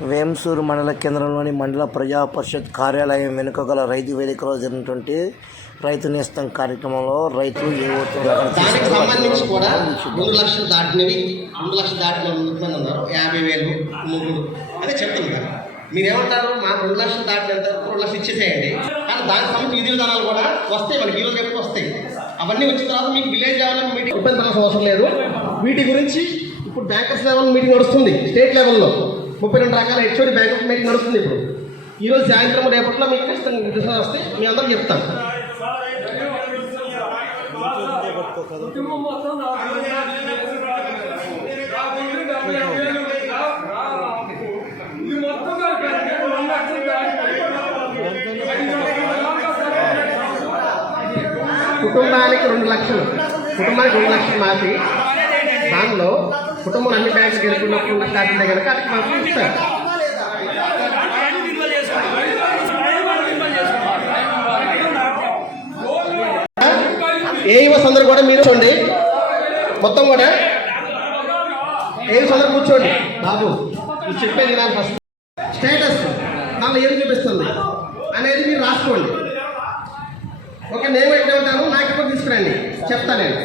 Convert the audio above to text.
వేంసూరు మండల కేంద్రంలోని మండల ప్రజా పరిషత్ కార్యాలయం వెనుక గల రైతు వేదికలో జరిగినటువంటి రైతు నేస్తం కార్యక్రమంలో రైతులు ఏ దానికి సంబంధించి కూడా రెండు లక్షలు దాటినవి రెండు లక్షలు దాటిన మంది ఉన్నారు. యాభై వేలు ముగ్గురు. అదే చెప్తుంది కదా. మీరేమంటారు? మాకు రెండు లక్షలు దాటినంత రెండు లక్షలు ఇచ్చేసేయండి. కానీ దానికి సంబంధించి నిధుల ధనాలు కూడా వస్తాయి మనకి. ఈరోజు రేపు వస్తాయి? అవన్నీ వచ్చిన తర్వాత మీకు విలేజ్ లెవెల్ మీటింగ్ ఇబ్బంది అవసరం లేదు. వీటి గురించి ఇప్పుడు బ్యాంకర్స్ లెవెల్ మీటింగ్ నడుస్తుంది స్టేట్ లెవెల్లో ముప్పై రెండు రకాల హెచ్ఓడి బ్యాంకర్స్ మీటింగ్ నడుస్తుంది ఇప్పుడు. ఈ రోజు సాయంత్రం రేపట్లో మీకు ఖచ్చితంగా వస్తే వస్తాయి మీ అందరికి చెప్తాను. కుటుంబానికి రెండు లక్షలు. కుటుంబానికి రెండు లక్షలు మాఫీ. దానిలో కుటుంబం అన్ని బ్యాంక్స్ గెలుపున్నప్పుడు కనుక అది మాకు ఇస్తారు. ఏ యువస్ అందరు కూడా మీరు చూడండి. మొత్తం కూడా ఏ సందరు అందరు కూర్చోండి. బాబు మీరు చెప్పేది నాకు ఫస్ట్ స్టేటస్ దానిలో ఏం చూపిస్తుంది? అనేది మీరు రాసుకోండి. ఓకే నేను ఎక్కడ ఉంటాను నాకు ఇప్పుడు తీసుకురండి. చెప్తాను నేను.